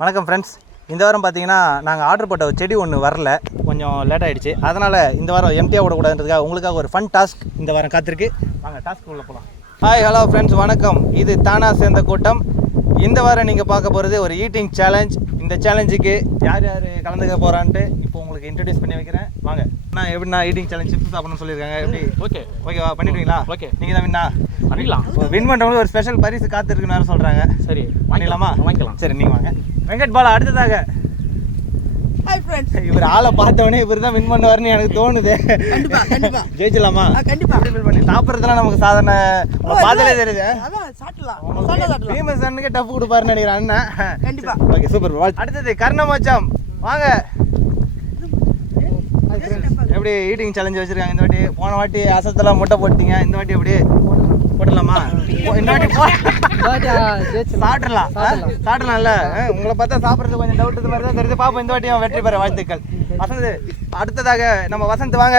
வணக்கம் ஃப்ரெண்ட்ஸ். இந்த வாரம் பார்த்தீங்கன்னா நாங்கள் ஆர்டர் போட்ட ஒரு செடி ஒன்று வரல, கொஞ்சம் லேட் ஆகிடுச்சு. அதனால் இந்த வாரம் எம்டியாக விடக்கூடாதுன்றதுக்காக உங்களுக்காக ஒரு ஃபன் டாஸ்க் இந்த வாரம் காத்திருக்கு. வாங்க டாஸ்க் உள்ள போகலாம். ஹாய் ஹலோ ஃப்ரெண்ட்ஸ், வணக்கம். இது தானா சேர்ந்த கூட்டம். இந்த வாரம் நீங்கள் பார்க்க போகிறது ஒரு ஈட்டிங் சேலஞ்ச். இந்த சேலஞ்சுக்கு யார் யார் கலந்துக்க போகிறான்ட்டு இப்போ உங்களுக்கு இன்ட்ரடியூஸ் பண்ணி வைக்கிறேன். வாங்க. நான் எப்படின்னா ஈட்டிங் சேலஞ்ச் சிப்ஸ் சாப்பிடணும்னு சொல்லியிருக்காங்க. எப்படி? ஓகேவா? பண்ணிடுவீங்களா? ஓகே. நீங்கள் தான் வின்னா பண்ணிடலாம். வின் பண்ணுறவங்களுக்கு ஒரு ஸ்பெஷல் பரிசு காத்திருக்குன்னு சொல்கிறாங்க. சரி, பண்ணிடலாமா? வாங்கிக்கலாம். சரி, நீங்கள் வாங்க. வெங்கட் பாலா அடுத்ததாக. Hi friends. இவர் ஆளை பார்த்தவொடனே இவர் தான் வின் பண்ணுவார்னு எனக்கு தோணுது. கண்டிப்பா கண்டிப்பா ஜெயிச்சலாமா? கண்டிப்பா. பண்ணி சாப்பிட்றதுலாம் நமக்கு சாதாரண பாதலே தெரியுது. அதான் சாப்பிடலாம். ஃபேமஸ் அண்ணுக்கு டஃப் கொடுப்பாருன்னு நினைக்கிறேன் அண்ணன். கண்டிப்பா. Okay, super. அடுத்தது கர்ணமோச்சம். வாங்க. எப்படி ஈட்டிங் சேலஞ்ச் வச்சிருக்காங்க இந்த வாட்டி? போன வாட்டி அசத்தெல்லாம் முட்டை போட்டீங்க, இந்த வாட்டி எப்படி போட்டலாமா? இந்த வாட்டி சாப்பிடலாம்ல. உங்களை பார்த்தா சாப்பிட்றது கொஞ்சம் டவுட் மாதிரி தான் தெரியுது. பாப்போம் இந்த வாட்டியும் வெற்றி பெற வாழ்த்துக்கள். வசந்த் அடுத்ததாக நம்ம வசந்த் வாங்க.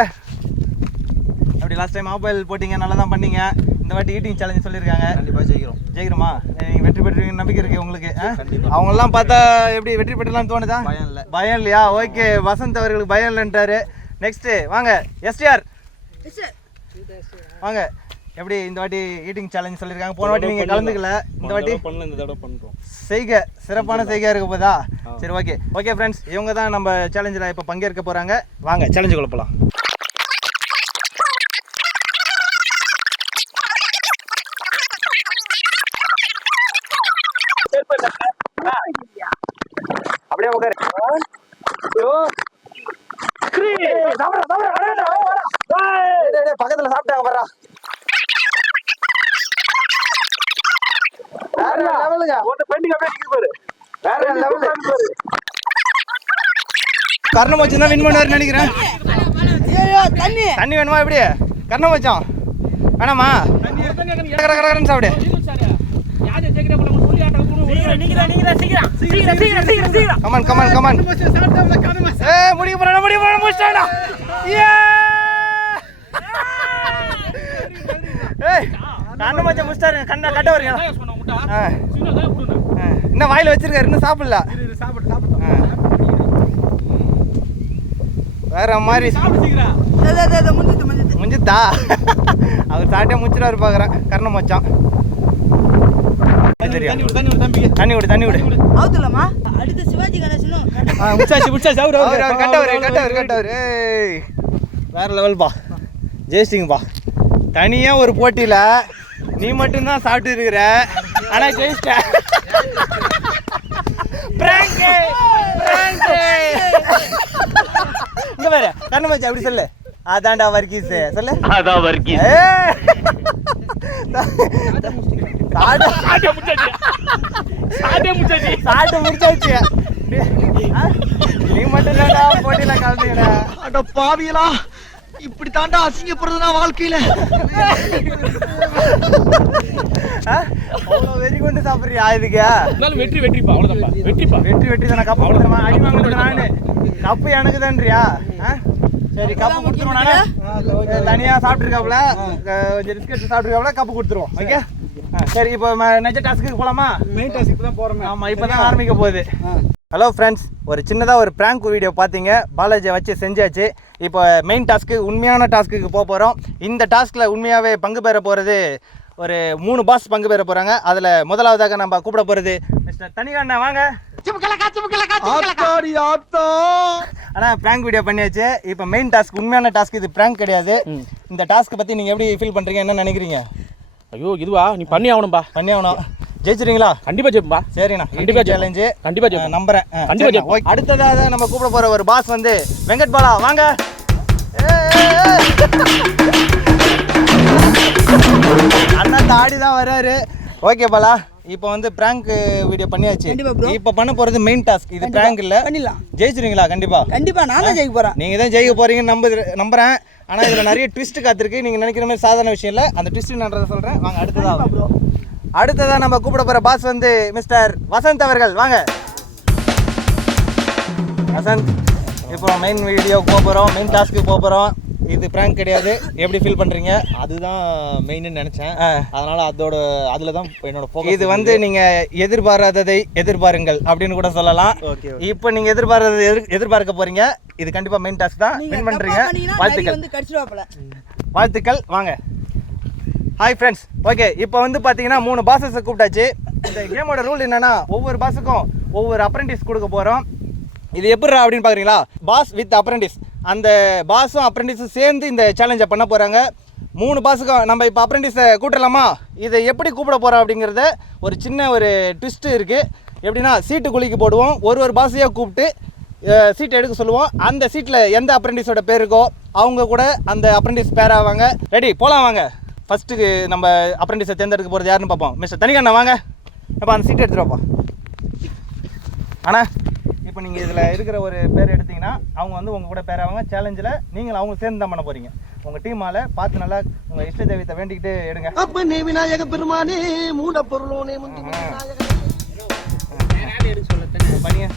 அப்படி லாஸ்ட் டைம் மொபைல் போட்டிங்க, நல்லா தான் பண்ணீங்க. இந்த வாட்டி ஈட்டிங் சேலஞ்ச் சொல்லியிருக்காங்க. கண்டிப்பாக ஜெயிக்கிறோமா? நீங்கள் வெற்றி பெற்றுவீங்கன்னு நம்பிக்கை இருக்குது உங்களுக்கு? அவங்கெல்லாம் பார்த்தா எப்படி வெற்றி பெற்றலாம்னு தோணுதா? பயம் இல்லையா? ஓகே, வசந்த் அவர்களுக்கு பயம் இல்லைன்ட்டாரு. நெக்ஸ்ட்டு வாங்க எஸ்டிஆர் வாங்க. எப்படி இந்த வாட்டி ஈட்டிங் சேலஞ்ச் சொல்லியிருக்காங்க? போன வாட்டி நீங்கள் கலந்துக்கல, இந்த வாட்டி பண்ணுறோம். செய்க சிறப்பான செய்கையாக இருக்க போதா? சரி, ஓகே ஃப்ரெண்ட்ஸ், இவங்க தான் நம்ம சேலஞ்சில் இப்போ பங்கேற்க போகிறாங்க. வாங்க சேலஞ்சுக்குள்ள போகலாம். அப்படியே உட்காரு. பக்கத்துல சாப்பிட்டாங்க பாரா. வேற லெவலுங்க. ஒண்ணு பெண்டிங் அப்படியே நிக்குது பாரு. வேற லெவல். கர்ணமோச்சம் தான் வின் பண்ணுவாருன்னு நினைக்கிறேன். ஐயோ தண்ணி வேணுமா? எப்படி கர்ணமோச்சம் வேணாமா? கடகடன்னு சாப்பிடு. கமான். முடிக்க போறேன் முடிச்சிட்டாடா. ஏய், கர்ணமோச்சம் முடிச்சிட்டாரு. கட்ட வரீங்க. இன்னும் வாயில வச்சிருக்காரு, இன்னும் சாப்பிடல. வேற மாதிரி முடிஞ்சுதா? அவர் சாப்பிட்டே முடிச்சிடாரு பாக்குறேன். கர்ணமோச்சம் தண்ணி விடு. அவுத்துலமா அடுத்து சிவாஜி கணேசனும் முடிச்சாச்சு. அவர் கட்டவர். வேற லெவல் பா. ஜெயிச்சிங்கப்பா. தனியா ஒரு போட்டியில நீ மட்டும்தான் சாப்பிட்டு இருக்கிற, ஆனா ஜெயிச்சிட்ட. இங்க வேற கர்ணமோச்சம் அப்படி சொல்லு. அதான்டா வர்க்கீஸ் சொல்லு. அதான் வர்க்கீஸ். முடிச்சாச்சு. நீ மட்டும் தான்டா போட்டியில கலந்துக்கிற. அட பாவியலா, இப்படி தாண்டா அசிங்கப்படுறதுனா வாழ்க்கையில. அவ்வளோ வெறி கொண்டு சாப்பிட்றியா? இதுக்கு வெற்றிப்பா. அவ்வளோதான். வெற்றி தானே. கப்பு கொடுத்துருமா? அடி வாங்கிட்டு நானு. கப்பு எனக்கு தான்றியா? சரி, கப்பு கொடுத்துருவோம். நானே தனியாக சாப்பிட்ருக்காப்புல, கொஞ்சம் ரிஸ்க் சாப்பிட்ருக்காப்புல, கப்பு கொடுத்துருவோம். ஓகே, சரி. இப்போ நெக்ஸ்ட் டாஸ்க்கு போகலாமா? மெயின் டாஸ்க்கு தான் போகிறோம். ஆமாம், இப்போ தான் ஆரம்பிக்க போகுது. ஹலோ ஃப்ரெண்ட்ஸ், ஒரு சின்னதாக ஒரு ப்ராங்க் வீடியோ பார்த்தீங்க, பாலாஜியை வச்சு செஞ்சாச்சு. இப்போ மெயின் டாஸ்க்கு, உண்மையான டாஸ்க்குக்கு போக போகிறோம். இந்த டாஸ்கில் உண்மையாகவே பங்கு பெற போகிறது ஒரு 3 பாஸ் பங்கு பெற போகிறாங்க. அதில் முதலாவதாக நம்ம கூப்பிட போகிறது மிஸ்டர் தனிகண்ணா. வாங்க. ஆனால் ப்ராங்க் வீடியோ பண்ணியாச்சு. இப்போ மெயின் டாஸ்க், உண்மையான டாஸ்க். இது ப்ராங்க் கிடையாது. இந்த டாஸ்க்கை பற்றி நீங்கள் எப்படி ஃபீல் பண்ணுறீங்க, என்ன நினைக்கிறீங்க? ஐயோ, இதுவா? நீ பண்ணி ஆகணும். ஜெயிச்சிருங்களா? கண்டிப்பா ஜெயிப்பா. சரிண்ணா, கண்டிப்பா சேலஞ்சு கண்டிப்பா ஜெயிப்பேன், நம்புறேன். கண்டிப்பா ஜெயிப்பேன். அடுத்ததாக நம்ம கூப்பிட போற ஒரு பாஸ் வந்து வெங்கட் பாலா. வாங்க. அண்ணா தாடி தான் வர்றாரு. ஓகே பாலா, இப்போ வந்து பிராங்க் வீடியோ பண்ணியாச்சு. இப்போ பண்ண போறது மெயின் டாஸ்க். இது பிராங்க் இல்ல. ஜெயிச்சிருங்களா? கண்டிப்பா நான் தான் ஜெயிக்க போறேன். நீங்க தான் ஜெயிக்க போறீங்கன்னு நம்புறேன். ஆனா இதுல நிறைய ட்விஸ்ட் காத்திருக்கு. நீங்க நினைக்கிற மாதிரி சாதாரண விஷயம் இல்ல. அந்த ட்விஸ்ட் நான் சொல்றேன். வாங்க. அடுத்ததா நம்ம கூப்பிட போற பாஸ் வந்து மிஸ்டர் வசந்த் அவர்கள். வாங்க வசந்த். இப்போ மெயின் வீடியோக்கு போக போகிறோம், மெயின் டாஸ்க்கு போக போகிறோம். இது பிராங்க் கிடையாது. எப்படி ஃபீல் பண்றீங்க? அதுதான் மெயின்னு நினைச்சேன். அதனால அதுல தான் என்னோட ஃபோக்கஸ். இது வந்து நீங்க எதிர்பாராததை எதிர்பாருங்கள் அப்படின்னு கூட சொல்லலாம். இப்போ நீங்க எதிர்பார்க்க போறீங்க. இது கண்டிப்பா மெயின் டாஸ்க் தான். வின் பண்றீங்க. வாழ்த்துக்கள். வாங்க. Hi friends. ஓகே, இப்போ வந்து பார்த்தீங்கன்னா 3 பாஸஸை கூப்பிட்டாச்சு. இந்த கேமோட ரூல் என்னன்னா, ஒவ்வொரு பாஸுக்கும் ஒவ்வொரு அப்ரெண்டிஸ் கொடுக்க போகிறோம். இது எப்படிரா அப்படின்னு பார்க்குறீங்களா? Boss with apprentice. அந்த பாஸும் அப்ரெண்டிஸும் சேர்ந்து இந்த சேலஞ்சை பண்ண போகிறாங்க. 3 பாஸுக்கும் நம்ம இப்போ அப்ரெண்டிஸை கூப்பிடலாமா? இதை எப்படி கூப்பிட போகிறோம் அப்படிங்கிறத ஒரு சின்ன ஒரு ட்விஸ்ட்டு இருக்குது. எப்படின்னா, சீட்டு குலுக்கி போடுவோம். ஒரு பாஸையாக கூப்பிட்டு சீட் எடுக்க சொல்லுவோம். அந்த சீட்டில் எந்த அப்ரெண்டிஸோட பேர் இருக்கோ அவங்க கூட அந்த அப்ரெண்டிஸ் பேர் ஆவாங்க. ரெடி, போகலாம் வாங்க. ஃபஸ்ட்டுக்கு நம்ம அப்ரெண்டிஸை தேர்ந்தெடுக்க போகிறது யாருன்னு பார்ப்போம். மிஸ்டர் தனிகண்ணா வாங்க. அப்போ அந்த சீட் எடுத்துகிட்டு வாப்பா. ஆனால் இப்போ நீங்கள் இதில் இருக்கிற ஒரு பேர் எடுத்திங்கன்னா அவங்க வந்து உங்கள் கூட பேர் ஆவாங்க. சேலஞ்சில் நீங்கள் அவங்க சேர்ந்து தான் பண்ண போகிறீங்க. உங்கள் டீமால் பார்த்து நல்லா உங்கள் இஷ்ட தெய்வத்தை வேண்டிக்கிட்டு எடுங்க. விநாயக பெருமானே மூட பொருளோனே பண்ணிய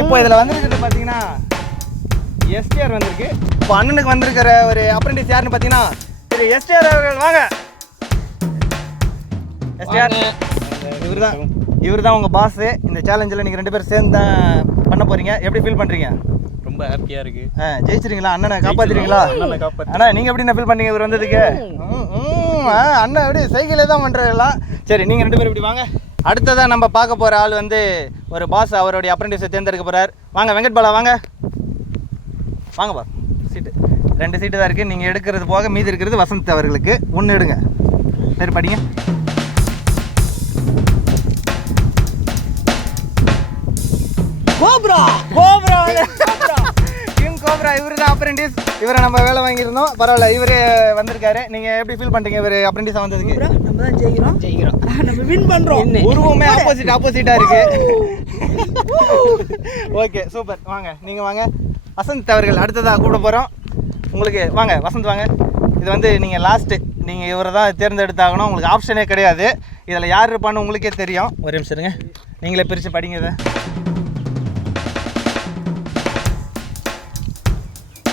இப்போ இதில் வந்திருக்கிறது பார்த்தீங்கன்னா எஸ்டிஆர் வந்திருக்கு. இப்போ அண்ணனுக்கு வந்திருக்கிற ஒரு அப்ரெண்டிஸ் யாருன்னு பார்த்தீங்கன்னா திரு எஸ்டிஆர் அவர்கள். வாங்க எஸ்டிஆர். இவர் தான் உங்கள் பாஸு. இந்த சேலஞ்சில் நீங்கள் 2 பேரும் சேர்ந்து தான் பண்ண போகிறீங்க. எப்படி ஃபீல் பண்ணுறீங்க? ரொம்ப ஹாப்பியாக இருக்கு. ஜெயிச்சிருங்களா? அண்ணனை காப்பாற்றிருங்களா? அண்ணா நீங்கள் எப்படி ஃபீல் பண்ணீங்க இவர் வந்ததுக்கு? அண்ணன் எப்படி சைக்கிளே தான் பண்ணுறதெல்லாம். சரி, நீங்கள் 2 பேரும் இப்படி வாங்க. அடுத்ததான் நம்ம பார்க்க போகிற ஆள் வந்து ஒரு பாஸ் அவருடைய அப்ரெண்டிஸை தேர்ந்தெடுக்க போகிறார். வாங்க வெங்கட் பாலா வாங்க. வாங்கப்பா. சீட்டு 2 சீட்டு தான் இருக்குது. நீங்கள் எடுக்கிறது போக மீதி இருக்கிறது வசந்த் அவர்களுக்கு. 1 எடுங்க. சரி, படிங்க. கோப்ரா இவரு தான் அப்ரெண்டிஸ். இவரை நம்ம வேலை வாங்கியிருந்தோம். பரவாயில்ல, இவரே வந்திருக்காரு. நீங்கள் எப்படி ஃபீல் பண்ணுறீங்க இவர் அப்ரெண்டிஸாக வந்ததுக்கு? நம்ம தான் ஜெயிக்கிறோம். நம்ம வின் பண்ணுறோம். உருவமே ஆப்போசிட்டாக இருக்கு. Okay, super. வாங்க, நீங்கள் வாங்க. வசந்த் அவர்கள் அடுத்ததாக கூப்பிட போகிறோம். உங்களுக்கு வாங்க வசந்த் வாங்க. இது வந்து நீங்கள் லாஸ்ட்டு. நீங்கள் இவரை தான் தேர்ந்தெடுத்தாகணும். உங்களுக்கு ஆப்ஷனே கிடையாது. இதில் யார் இருப்பான்னு உங்களுக்கே தெரியும். ஒரு நிமிஷம் இருங்க. நீங்களே பிரித்து படிங்க இதை.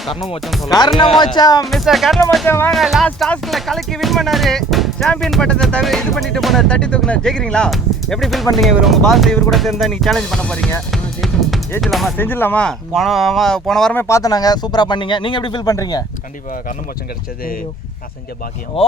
கர்ணமோச்சம். மிஸ்டர் கர்ணமோச்சம் வாங்க. லாஸ்ட் டாஸ்க்ல கலக்கி வின் பண்ணாரு. சாம்பியன் பட்டத்தை இது பண்ணிட்டு போனார். தட்டி தூக்குனார். ஜெயிக்கிறீங்களா? எப்படி ஃபீல் பண்ணுறீங்க? இவர் உங்கள் பாஸ் இவர் கூட சேர்ந்து நீங்கள் சேலஞ்ச் பண்ண போகிறீங்க. ஜெயிச்சிடலாமா? செஞ்சிடலாமா? போன வாரமே பார்த்தோம் நாங்கள். சூப்பராக பண்ணீங்க. நீங்கள் எப்படி ஃபீல் பண்ணுறீங்க? கண்டிப்பாக கர்ணமோச்சம் கிடைச்சது நான் செஞ்ச பாக்கியம். ஓ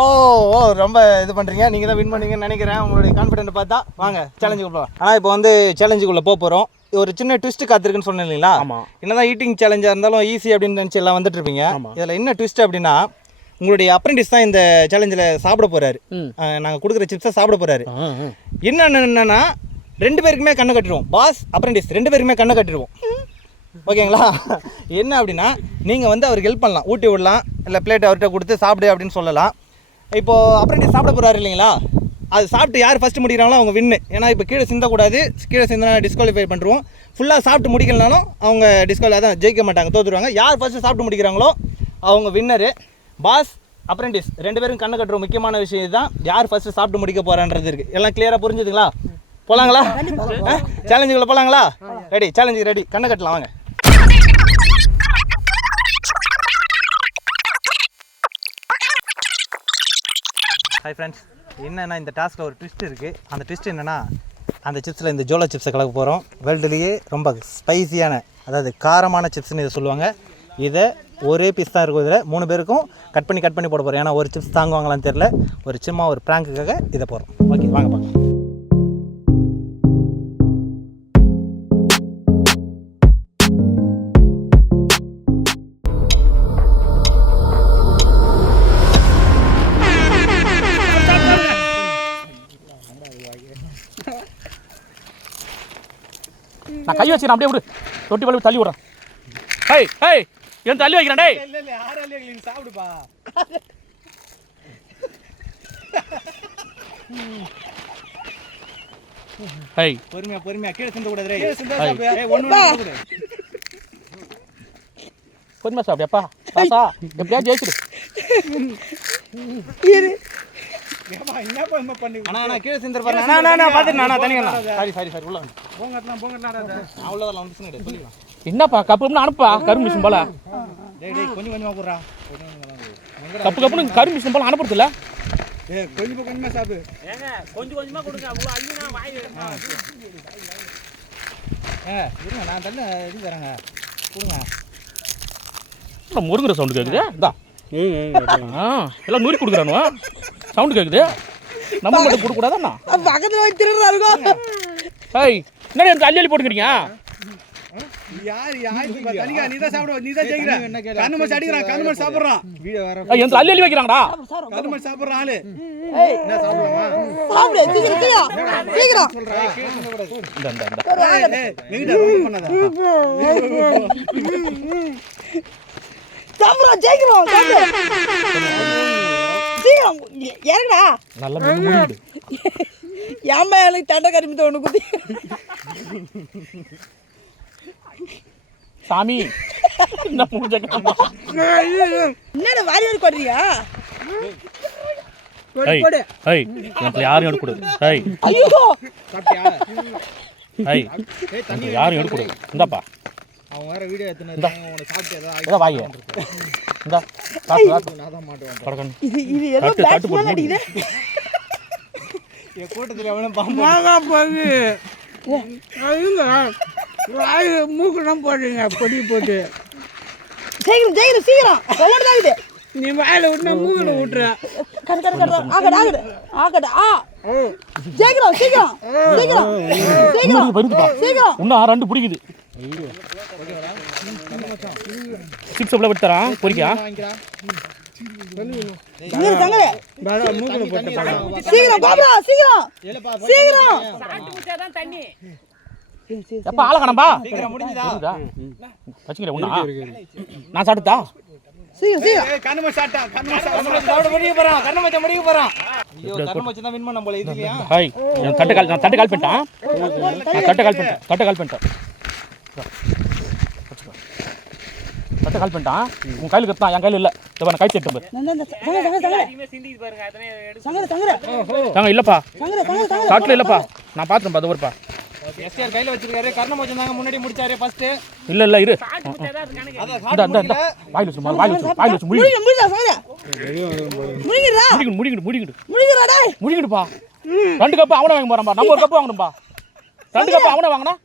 ரொம்ப இது பண்ணுறீங்க. நீங்கள் தான் வின் பண்ணீங்கன்னு நினைக்கிறேன். உங்களுடைய கான்ஃபிடென்ட் பார்த்தா. வாங்க சேலஞ்சுக்கு போகலாம். ஆனால் இப்போ வந்து சேலஞ்சுக்குள்ளே போகிறோம். ஒரு சின்ன ட்விஸ்ட் காத்திருக்குன்னு சொன்னேன் இல்லைங்களா? ஆமாம். என்னதான் ஈட்டிங் சேலஞ்சாக இருந்தாலும் ஈஸி அப்படின்னு நினச்சி எல்லாம் வந்துட்டு இருப்பீங்க. இதில் என்ன ட்விஸ்ட் அப்படின்னா, உங்களுடைய அப்ரெண்டிஸ் தான் இந்த சேலஞ்சில் சாப்பிட போகிறாரு. நாங்கள் கொடுக்குற சிப்ஸை சாப்பிட போகிறாரு. என்னென்னா 2 பேருக்குமே கண்ணை கட்டிடுவோம். பாஸ் அப்ரெண்டிஸ் 2 பேருக்குமே கண்ணை கட்டிடுவோம். ஓகேங்களா? என்ன அப்படின்னா, நீங்கள் வந்து அவருக்கு ஹெல்ப் பண்ணலாம். ஊட்டி விடலாம், இல்லை பிளேட் அவர்கிட்ட கொடுத்து சாப்பிடு அப்படின்னு சொல்லலாம். இப்போது அப்ரெண்டிஸ் சாப்பிட போகிறாரு இல்லைங்களா? அது சாப்பிட்டு யார் ஃபஸ்ட்டு முடிக்கிறாங்களோ அவங்க வின்னு. ஏன்னா இப்போ கீழே சிந்தக்கூடாது. கீழே சிந்தினா டிஸ்குவாலிஃபை பண்ணுறோம். ஃபுல்லாக சாப்பிட்டு முடிக்கலனாலும் அவங்க அதான் ஜெயிக்க மாட்டாங்க, தோற்றுருவாங்க. யார் ஃபஸ்ட்டு சாப்பிட்டு முடிக்கிறாங்களோ அவங்க வின்னரு. பாஸ் அப்ரெண்டிஸ் 2 பேரும் கண்ணை கட்டுற முக்கியமான விஷயம் இதுதான். யார் ஃபஸ்ட்டு சாப்பிட்டு முடிக்க போகிறான்றது இருக்குது. எல்லாம் கிளியராக புரிஞ்சுதுங்களா? போகலாங்களா? சேலஞ்சுக்குள்ளே போகலாங்களா? ரெடி, சேலஞ்சுக்கு ரெடி. கண்ணை கட்டலாம் வாங்க. Hi friends. என்னென்னா இந்த டாஸ்கில் ஒரு ட்விஸ்ட் இருக்குது. அந்த ட்விஸ்ட் என்னென்னா, அந்த சிப்ஸில் இந்த ஜோலோ சிப்ஸை கலக்க போகிறோம். வேர்ல்டுலேயே ரொம்ப ஸ்பைசியான, அதாவது காரமான சிப்ஸ்னு இதை சொல்லுவாங்க. இதை ஒரே பீஸ் தான் இருக்கும். இதில் 3 பேருக்கும் கட் பண்ணி போட போகிறோம். ஏன்னா ஒரு சிப்ஸ் தாங்குவாங்களான்னு தெரில. ஒரு சும்மா ஒரு ப்ராங்குக்காக இதை போகிறோம். ஓகே வாங்க பார்க்கலாம். நான் கை வச்சுக்கிறேன். அப்படியே விடு. தொட்டி பழு தள்ளி விடுறேன். ஹேய் ஹேய், என் தள்ளி வைக்கிறேன். டேய் இல்லை யாராலே நீ சாப்பிடுப்பா. ஹேய் பொறுமையா கீழே சிந்த கூடாது. பொறுமையா சாப்பிடுப்பா. பாசா எப்படியா ஜெயிச்சிடு. அண்ணா கீழே சிந்தர் பாருங்க அண்ணா பாத்துட்டேன் தனியா சாரி உள்ள அவ்வளோதான் வந்துச்சுன்னு சொல்லிக்கலாம். என்னப்பா கப்புன்னு அனுப்பா கரும்பு மிஷின் போல டேய் கொஞ்சமா போடுறா கப்புன்னு கரும்பு மிஷின் போல அனுப்புறது இல்ல. கொஞ்சமா சாப்பிடு. கொஞ்சமா கொடுங்க அவ்வளோ அள்ளினா வாய் இருங்க நான் தண்ணி இது தரேங்க கொடுங்க. முருங்குற சவுண்டு கேட்குது இந்தா எல்லாம் நூறி கொடுக்குறானுவா சவுண்டு கேட்குது நம்ம மட்டும் கொடுக்கூடாதாண்ணா பக்கத்துல போய் திருடுறா இருக்கும். ஏய் என்னடி எனக்கு அள்ளி போட்டுக்கிறீங்க தனியா நீ தான் சாப்பிடுவ நீ தான் ஜெயிக்கிற கண்ணும அடிக்கிறான் கண்ணும சாப்பிடுறான் வீடியோ வர எனக்கு அள்ளி வைக்கிறாங்கடா கண்ணும சாப்பிடுற ஆளு ஏய் என்ன சாப்பிடுவாங்க சாப்பிடு சீக்கிரம் சொல்றா இந்த நீங்க ரொம்ப பண்ணாத சாப்பிடுறா ஜெயிக்கிறோம் சீக்கிரம் ஏறடா நல்ல முடியுது ஏம்மா எனக்கு தண்டை கரும்பு ஒன்று குத்தி சாமி என்ன முடிஞ்சக்கம்மா என்னடா வாரி வாரி கொடுறியா ஏய் ஏய் எனக்கு யாரும் எடுக்கூடாது ஏய் ஐயோ ஏய் எனக்கு யாரும் எடுக்கூடாது இந்தாப்பா அவன் வேற வீடியோ எடுத்துனாரு அவனை சாப்பிட்டு இதான் வாங்க இந்தா காத்து நான் தான் மாட்டுவேன் படக்கணும் இது ஏதோ பேட்ஸ்மேன் அடிக்குது என் கூட்டத்துல எவனும் பாம்பு மாங்கா போய் வாய் மூக்கெல்லாம் போடுறீங்க பொடி போட்டு சீக்கிரம் சொல்லடா இது நீ வாயில விட்டு மூக்கில் விட்டுற கட ஆகடா சீக்கிரம் வருதுப்பா இன்னும் ரெண்டு பிடிக்குது சிப்ஸ் எவ்வளோ விட்டு தரான் பொறிக்கா மூக்கில் போட்டு சீக்கிரம் பாபா சீக்கிரம் எப்பா ஆளை காணம்பா சீக்கிரம் முடிஞ்சுதா வச்சுக்கிறேன் ஒண்ணா நான் சாப்பிட்டா சீக்கிரம் கண்ணும சாப்பிட்டா கண்ணும சாப்பிட முடிய போறான் ஐயோ கண்ணும வச்சு தான் வின் பண்ண போல இது இல்லையா ஹாய் நான் தட்டு கால் பண்ணிட்டேன் தட்டு கால் பண்ணிட்டேன் உன் கையில் கத்தான் என் கையில் இல்லை நான் கை சேர்த்து தாங்க இல்லப்பா காட்டில் இல்லப்பா நான் பார்த்துருப்பா அது ஒருப்பா எஸ்ஆர் கையில வச்சிருக்காரு கர்ணம் வச்சிருந்தாங்க முன்னாடி முடிச்சாரு ஃபர்ஸ்ட் இல்ல இரு இந்த வாயில் வச்சு முடிக்கிடுப்பா 2 கப்பு அவனை வாங்க போறான்பா நம்ம ஒரு கப்பு வாங்கணும்பா 2 கப்பு அவனை வாங்கினா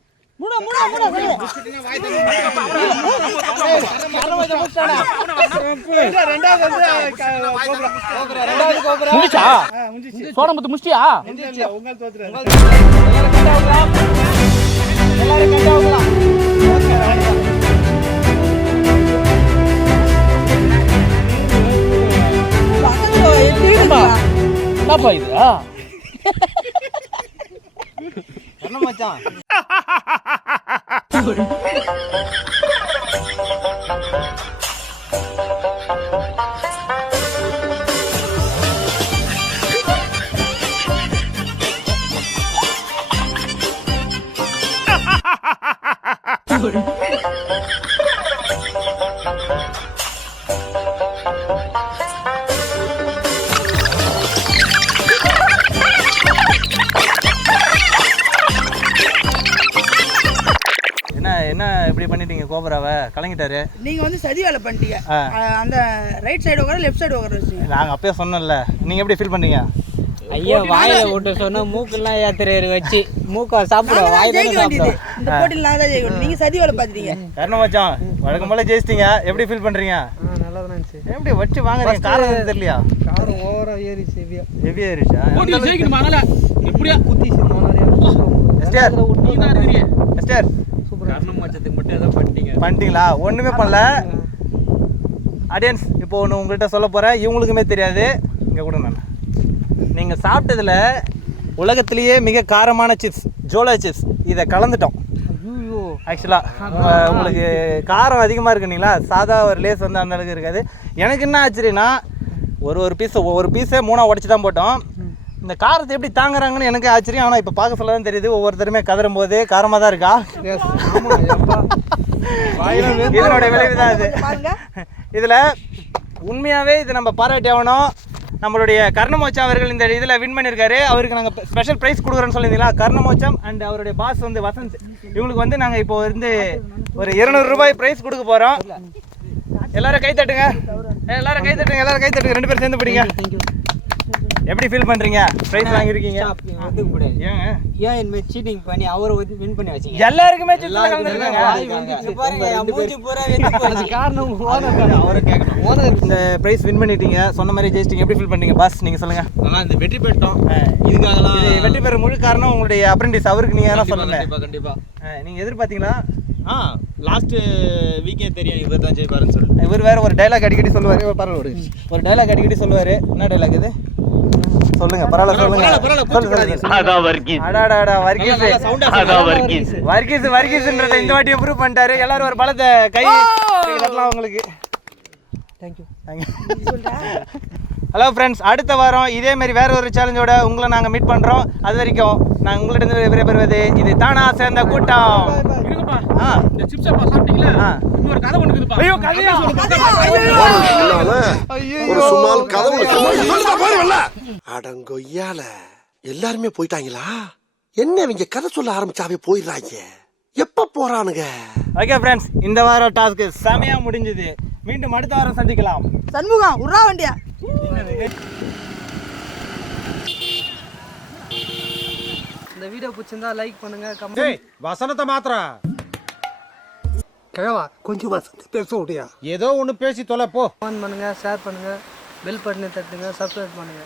முடிச்சா சோடம்பத்து முடிச்சியா என்னப்பா இது என்ன மச்சான் என்ன இப்படி பண்ணிட்டீங்க கோபராவை கலங்கிட்டாரு நீங்க வந்து சதி வேலை பண்ணிட்டீங்க அந்த ரைட் சைடு உட்கார லெஃப்ட் சைடு உட்கார வச்சீங்க நாங்க அப்பயே சொன்னோம்ல நீங்க எப்படி ஃபீல் பண்ணீங்க ஐயா வாயில விட்டு சொன்னா மூக்கெல்லாம் ஏத்துறாரு வச்சு மூக்க சாப்பிட வாய் தானே சாப்பிடும் இந்த போட்டியில் நான் தான் ஜெயிக்கணும் நீங்க சதி வேலை பார்த்துட்டீங்க கர்ணம் மச்சான் வழக்கம் போல ஜெயிச்சிட்டீங்க எப்படி ஃபீல் பண்றீங்க நல்லா தான் இருந்துச்சு எப்படி வச்சு வாங்குறீங்க காரம் எதுவும் தெரியலையா காரம் ஓவரா ஏறிச்சு ஹெவியா இருச்சா போட்டி ஜெயிக்கணுமா அதனால எப்படியா குத்திச்சு எஸ்டர் எஸ்டர் கர்ணம் மச்சத்துக்கு மட்டும் ஏதோ பண்ணிட்டீங்களா ஒண்ணுமே பண்ணல ஆடியன்ஸ் இப்போ ஒன்று உங்கள்கிட்ட சொல்ல போகிறேன் இவங்களுக்குமே தெரியாது இங்கே கூட நான் நீங்கள் சாப்பிட்டதில் உலகத்திலேயே மிக காரமான சிப்ஸ் ஜோலா சிப்ஸ் இதை கலந்துட்டோம் ஆக்சுவலாக உங்களுக்கு காரம் அதிகமாக இருக்குங்களா சாதா ஒரு லேஸ் வந்து அந்த அளவுக்கு இருக்காது எனக்கு என்ன ஆச்சுன்னா ஒரு பீஸை 3 உடச்சி தான் போட்டோம் இந்த காரத்தை எப்படி தாங்குறாங்கன்னு எனக்கு ஆச்சரியம் ஆனால் இப்போ பார்க்க சொல்ல தான் தெரியுது ஒவ்வொருத்தருமே கதறும் போது காரமாக தான் இருக்கா இதனோட விளைவு தான் இது இதில் உண்மையாகவே இது நம்ம பாராட்டி ஆகணும் நம்மளுடைய கர்ணமோச்சம் அவர்கள் இந்த இதில் வின் பண்ணியிருக்காரு. அவருக்கு நாங்கள் ஸ்பெஷல் ப்ரைஸ் கொடுக்குறோன்னு சொல்லியிருந்தீங்களா, கர்ணமோச்சம் அண்ட் அவருடைய பாஸ் வந்து வசந்த். இவங்களுக்கு வந்து நாங்கள் இப்போ வந்து ஒரு 200 ரூபாய் ப்ரைஸ் கொடுக்க போகிறோம். எல்லாரும் கை தட்டுங்க, எல்லாரும் கை தட்டுங்க, எல்லாரும் கை தட்டுங்க. 2 பேரும் சேர்ந்து பிடிங்க. எப்படி ஃபீல் பண்ணுறீங்க? ப்ரைஸ் வாங்கியிருக்கீங்க. ஏங்க ஏன் இந்த மாதிரி சீட்டிங் பண்ணி அவரை வின் பண்ணி வச்சீங்க? எல்லாருக்குமே சிட்டில் கலந்துருக்காங்க. இந்த ப்ரைஸ் வின் பண்ணிட்டீங்க, சொன்ன மாதிரி ஜெயிச்சிட்டீங்க. எப்படி ஃபீல் பண்ணீங்க பாஸ்? நீங்கள் சொல்லுங்கள். நல்லா இந்த வெற்றி பெற்றோம். இதுக்காகலாம் இது வெற்றி பெற முழு காரணம் உங்களுடைய அப்ரெண்டிஸ். அவருக்கு நீங்கள் என்ன சொல்லல? கண்டிப்பா நீங்கள் எதிர்பார்த்தீங்களா? லாஸ்ட் வீக்கே தெரியும் இவர் தான் ஜெயிப்பாருன்னு சொல்லி. இவர் வேற ஒரு டைலாக் அடிக்கடி சொல்லுவார். பரவாயில்ல, ஒரு டைலாக் அடிக்கடி சொல்லுவார். என்ன டைலாக் இது? சொல்லுங்க. பரவாயில்ல சொல்லுங்க. வர்கீஸ்ன்றதை இந்த வாட்டி ப்ரூவ் பண்ணிட்டாரு. எல்லாரும் ஒரு பலத்தை கை தட்டலாம் உங்களுக்கு. தேங்க்யூ. ஹலோ ஃப்ரெண்ட்ஸ், அடுத்த வாரம் இதே மாதிரி வேற ஒரு சேலஞ்சோட உங்களை நாங்கள் மீட் பண்ணுறோம். அது வரைக்கும் நாங்கள் உங்கள்கிட்ட விடைபெறுவது இது தானா சேர்ந்த கூட்டம். இருக்குப்பா, இந்த சிப்ஸ் அப்பா சாப்பிட்டீங்களா? இன்னொரு கதை ஒன்று இருக்குதுப்பா. ஐயோ, கதையா? ஒரு சுமால் கதவு அடங்கொய்யால எல்லாருமே போயிட்டாங்களா? என்ன இவங்க கதை சொல்ல ஆரம்பிச்சாவே போயிடுறாங்க. எப்ப போறானுங்க? ஓகே ஃப்ரெண்ட்ஸ், இந்த வாரம் டாஸ்க்கு செமையா முடிஞ்சது. மீண்டும் அடுத்த வாரம் சந்திக்கலாம். சண்முகம் உர்ரா வண்டியா. இந்த வீடியோ பிடிச்சிருந்தா லைக் பண்ணுங்க, கமெண்ட். வசனத்தை மாத்திரா கிழவா கொஞ்சம் வசதி பேச விட்டியா? ஏதோ ஒன்று பேசி தொலை போ. பண்ணுங்க, ஷேர் பண்ணுங்க, பெல் பட்டனை தட்டுங்க, சப்ஸ்கிரைப் பண்ணுங்க.